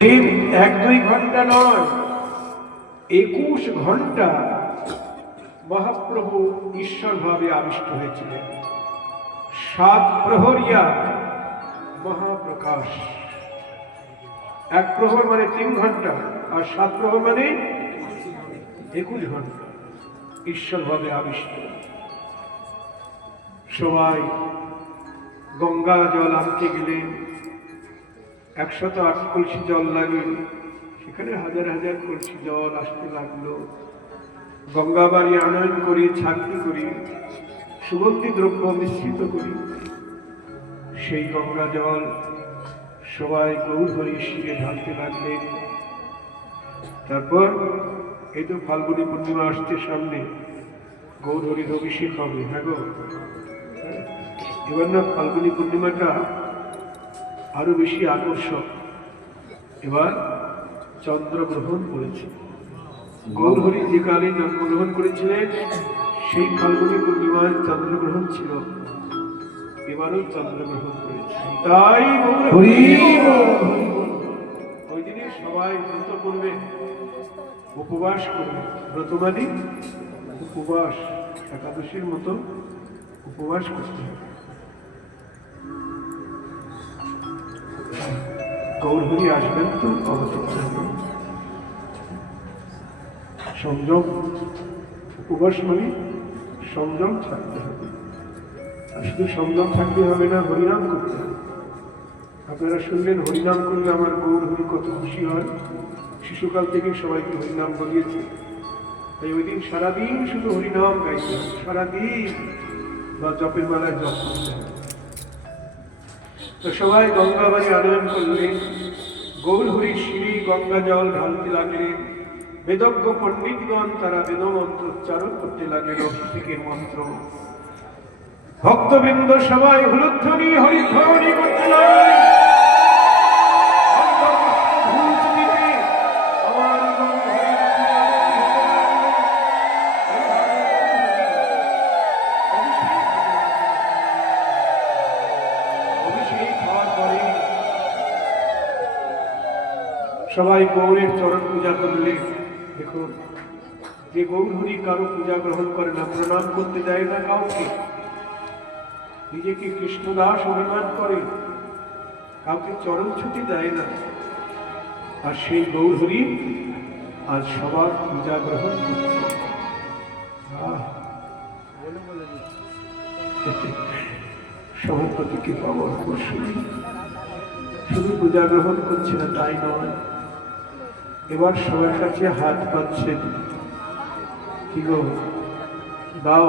এক দুই ঘন্টা নয়, 21 ঘন্টা মহাপ্রভু ঈশ্বর ভাবে আবিষ্ট হয়েছিলেন। 7 প্রহরিয়া মহাপ্রকাশ। 1 প্রহর মানে 3 ঘন্টা, আর 7 প্রহর মানে 21 ঘন্টা ঈশ্বর ভাবে আবিষ্ট। সবাই গঙ্গা জল আনতে গেলেন। 108 কলসি জল লাগে, সেখানে হাজার হাজার কলসি জল আসতে লাগলো। গঙ্গা বাড়ি আনয়ন করি, ছাঁকনি করি, সুগন্ধি দ্রব্য মিশ্রিত করি। সেই গঙ্গা জল সবাই গৌর হরি শিরে ঢালতে লাগলেন। তারপর এই তো ফাল্গুনী পূর্ণিমা আসছে সামনে, গৌর হরির অভিষেক হবে। হ্যাঁ গো, এবার না ফাল্গুনী পূর্ণিমাটা আরো বেশি আকর্ষক। এবার চন্দ্রগ্রহণ পড়েছে। গৌর হরি যে কালে জন্মগ্রহণ করেছিলেন সেই ফাল্গুনী পূর্ণিমায় চন্দ্রগ্রহণ ছিল, এবারও চন্দ্রগ্রহণ করেছে। তাই ওই দিনে সবাই ব্রত করবে, উপবাস করবে। ব্রত মানে উপবাস, একাদশীর মতো উপবাস করতে হবে। গৌর হরি আসবেন তো অবতরণ করবেন। সংযম, উপবাস মানে সংযম থাকতে হবে। আর শুধু সংযম থাকতে হবে না, হরিনাম করতে হবে। আপনারা শুনলেন হরিনাম করলে আমার গৌর হরি কত খুশি হয়। শিশুকাল থেকে সবাইকে হরিনাম বলিয়েছে, তাই ওই দিন সারাদিন শুধু হরিনাম গাইতে হবে, সারাদিন বা জপের মালায় জপ করতে হবে। তো সবাই গঙ্গা বাড়ি আনয়ন করলেন, গৌর হরির শিরি গঙ্গা জল ঢালতে লাগলেন। বেদজ্ঞ পণ্ডিতগণ তারা বেদমন্ত্র উচ্চারণ করতে লাগলেন, অভিষেকের মন্ত্র। ভক্তবৃন্দ সবাই হলুধ্বনি হরিধ্বনি করতে লাগলেন। সবাই গৌরের চরণ পূজা করলেন। দেখুন, যে গৌর হরি কারো পূজা গ্রহণ করে না, প্রণাম করতে দেয় না কাউকে, নিজেকে কৃষ্ণদাস অভিমান করে, কাউকে চরণ ছুটি দেয় না, আর সেই গৌর হরি আজ সবার পূজা গ্রহণ করছে। সভাপতিকে পাবো অবশ্যই। শুধু পূজা গ্রহণ করছে না তাই নয়, এবার সবার কাছে হাত পাচ্ছেন। কি গো দাও,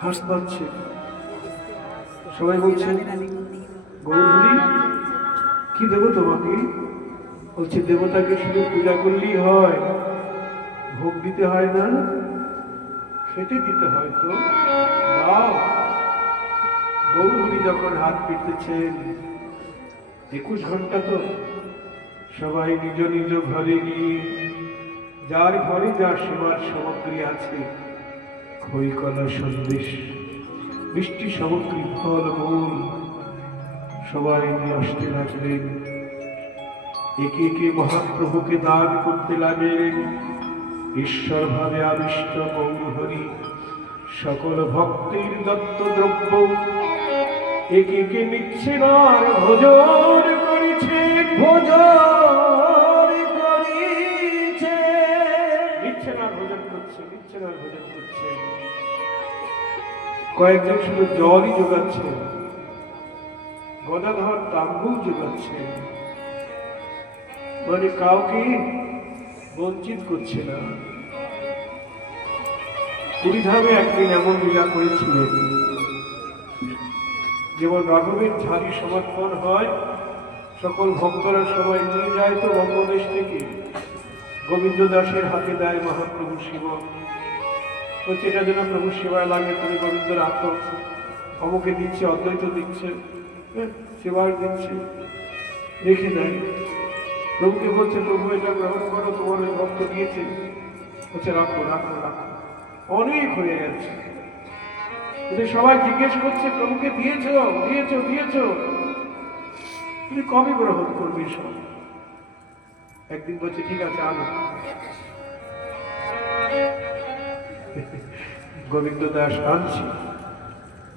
হাত পাচ্ছে। সবাই বলছেন গৌর হরি কি দেবো তোমাকে? বলছে দেবতাকে শুধু পূজা করলেই হয়, ভোগ দিতে হয় না, খেতে দিতে হয়। তো দাও। গৌর হরি যখন হাত পিটতেছেন, 21 ঘন্টা তো সবাই নিজ নিজ ঘরে গিয়ে যার ঘরে যা সেবার সামগ্রী আছে, খই কলা সন্দেশ মিষ্টি সামগ্রী ফল মূল সবাই নিয়ে আসতে লাগলেন। একে একে মহাপ্রভুকে দান করতে লাগলেন। ঈশ্বর ভাবে আবিষ্ট গৌর হরি সকল ভক্তির দত্ত দ্রব্য একে একে নিচ্ছেন আর ভোজন করেছে। কয়েকজন শুধু জলই যোগাচ্ছে, গদাধর তাম্বু যোগাচ্ছে, মানে কাউকে বঞ্চিত করছে না। পুরীধামে একদিন এমন লীলা করেছিলেন, যেমন রাঘবের ঝাড়ি সমর্পণ হয়, সকল ভক্তরা সবাই নিয়ে যায় তো বঙ্গদেশ থেকে, গোবিন্দ দাসের হাতে দেয় মহাপ্রভু শিব। বলছে এটা যেন প্রভু সেবায় লাগে, তুমি গোবিন্দ রাখো। অমুকে দিচ্ছে, অদ্বৈত দিচ্ছে, সেবার দিচ্ছে, রেখে দেয়। প্রভুকে বলছে প্রভু এটা গ্রহণ করো, তোমার ওই ভক্ত দিয়েছে। বলছে রাখো রাখো রাখো। অনেক হয়ে গেছে, সবাই জিজ্ঞেস করছে প্রভুকে দিয়েছো দিয়েছো দিয়েছো? তুমি কবে গ্রহণ করবে সব? একদিন বলছে ঠিক আছে আনো। গোবিন্দ দাস আনছে,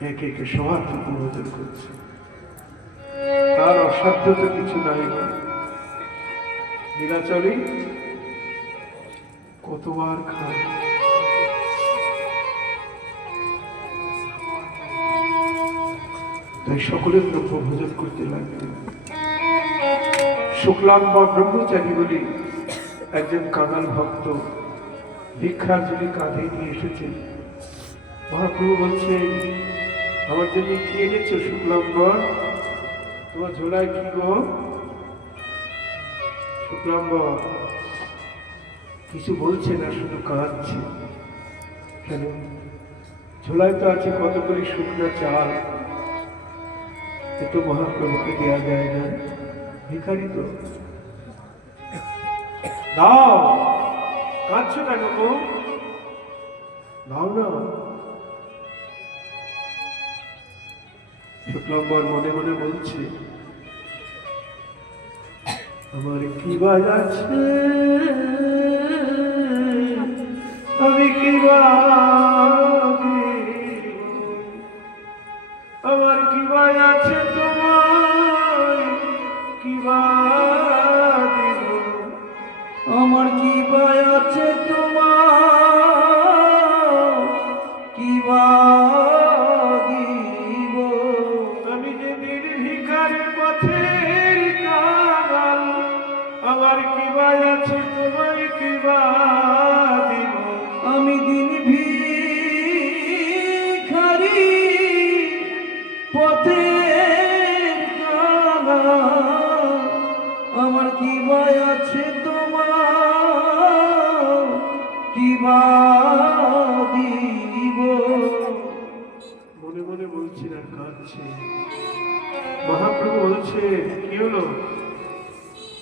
একে একে সবার উপভোজন করছে। তার অসাধ্য তো কিছু নাই। নীলাচলে কতবার খায়, তাই সকলের দ্রব্য ভোজন করতে লাগলেন। শুক্লাম্বর ব্রহ্মচারী বলে একজন কাঙাল ভক্ত ভিক্ষার জন্য কাঁধে নিয়ে এসেছেন। মহাপ্রভু বলছেন, আমার জন্য কি এনেছো শুক্লাম্বর? তোমার ঝোলায় কি গো? শুক্লাম্বর কিছু বলছে না, শুধু কাঁদছে। কেন? ঝোলায় তো আছে কতগুলি শুকনো চাল, এ তো মহাপ্রভুকে দেওয়া যায় না, ভিখারি তো। দাও। কাঁদছো কেন গো? দাও না। শুক্লাম্বর মনে মনে বলছে, আমার কি বা আছে, আমি কি বা দিব? আমার কি বা আছে, তোমায় কি বা দিব? আমার কি বা আছে তোমার কি বা দিব? আমি যে দিন ভিখারি পথের কাঙাল, আমার কি বা আছে, তোমায় কি বা দিব? আমি দিন ভিখারি পথের কাঙাল, আমার কি বা আছে তোমার কি বা দিব? মনে মনে বলছি না, কাঁদছে। মহাপ্রভু বলছে, কি হলো,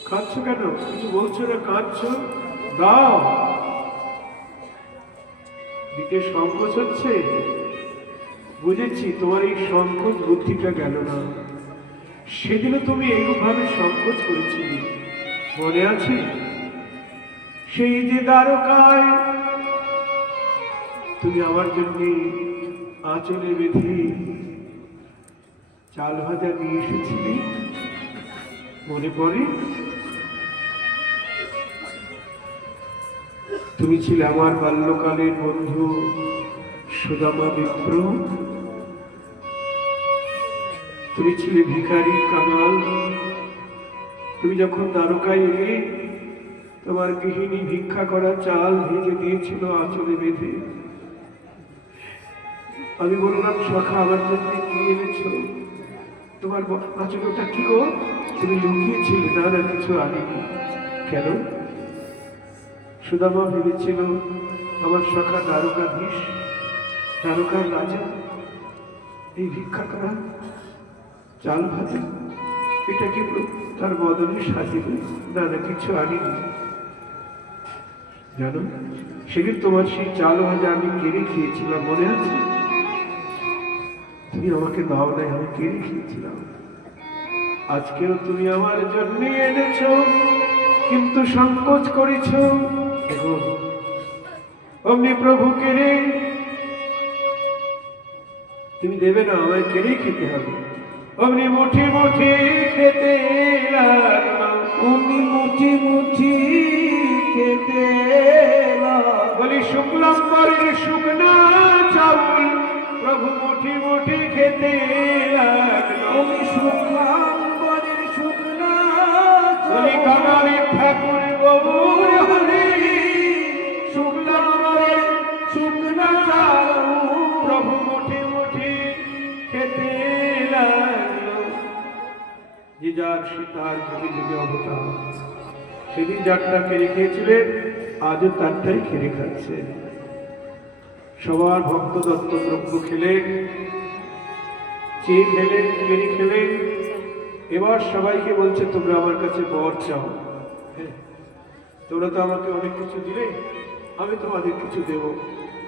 কাঁদছো কেন? কিছু বলছো না, কাঁদছো? দাও। দিকে সংকোচ হচ্ছে। বুঝেছি তোমার এই সংকোচ বুদ্ধিটা গেল না। সেদিনও তুমি এইরূপ ভাবে সংকোচ করেছিলে, মনে আছে? সেই যে দ্বারকায় তুমি আমার জন্য আঁচলে বেঁধে চাল ভাজা নিয়ে এসেছিলে, মনে পড়ে? তুমি ছিলে আমার বাল্যকালের বন্ধু সুদামা মিত্র। তুমি ছিলে ভিখারি কাঙাল। তুমি যখন দ্বারকায় এলে, তোমার গৃহিণী ভিক্ষা করা চাল ভেজে দিয়েছিল আঁচলে বেঁধে। আমি বললাম, সখা আমার জন্য কি এনেছো? তোমার আঁচলটা কি গো? তুমি লুকিয়েছিলে। না না, কিছু আনিনি। কেন? সুদামা ভেবেছিল আমার সখা দ্বারকাধীশ, দ্বারকার রাজা, এই ভিক্ষা করা চাল ভাজা এটা কি তার বদলে সাজিবে? না না, কিছু আনিনি। জানো, সেদিন তোমার সেই চাল ভাজা আমি কেড়ে খেয়েছিলাম, মনে আছে? তুমি আমাকে দাও নাই, আমি কেড়ে খেয়েছিলাম। আজকেও তুমি আমার জন্য এনেছ, কিন্তু সংকোচ করেছ। এখন অমনি প্রভু কেড়ে তুমি দেবে না, আমায় কেড়েই খেতে হবে। অমনি মুঠি মুঠি খেতে লাগলো, অমনি মুঠি মুঠি খেতে বলি শুক্লাম্বরের শুকনা চাউল প্রভু মুঠি মুঠি খেতে লাগলো। অমনি শুক্লাম্বরের শুকনা বলি কাঙালের ঠাকুর গৌর হরি, শুক্লাম্বরের শুকনা প্রভু মুঠি মুঠি খেতে লাগলো। যে যার সীতার যুগে যুগে অবতার, সেদিন যারটা কেড়ে খেয়েছিলেন, আজও তারটাই খেড়ে খাচ্ছে। সবার ভক্ত দত্ত দ্রব্য খেলেন, চেয়ে খেলেন, কেড়ে খেলেন। এবার সবাইকে বলছে, তোমরা আমার কাছে বর চাও। তোমরা তো আমাকে অনেক কিছু দিলে, আমি তোমাদের কিছু দেব।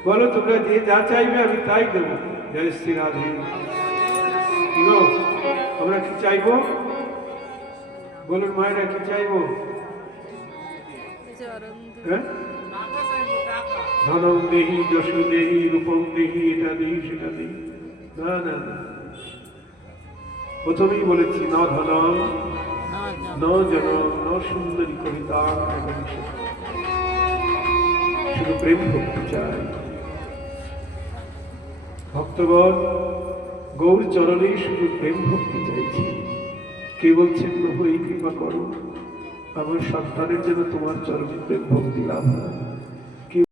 বলো তোমরা যে যা চাইবে আমি তাই দেব। জয় শ্রী রাধে। কি গো, তোমরা কি চাইবো? বলুন মায়েরা কি চাইবো? হ্যাঁ, ধনম দেহি, যশ দেহি, রূপম দেহি, এটা দেহি সেটা দেহি। না না না, প্রথমেই বলেছি ন ধনম ন জনম ন সুন্দরী কবিতা, শুধু প্রেম ভক্তি চাই। ভক্তগণ গৌর চরণে শুধু প্রেম ভক্তি চাইছে। কে বলছেন প্রভু এই কৃপা করো, আমার সন্তানের যেন তোমার চরণে প্রেম ভক্তি লাভ হয়।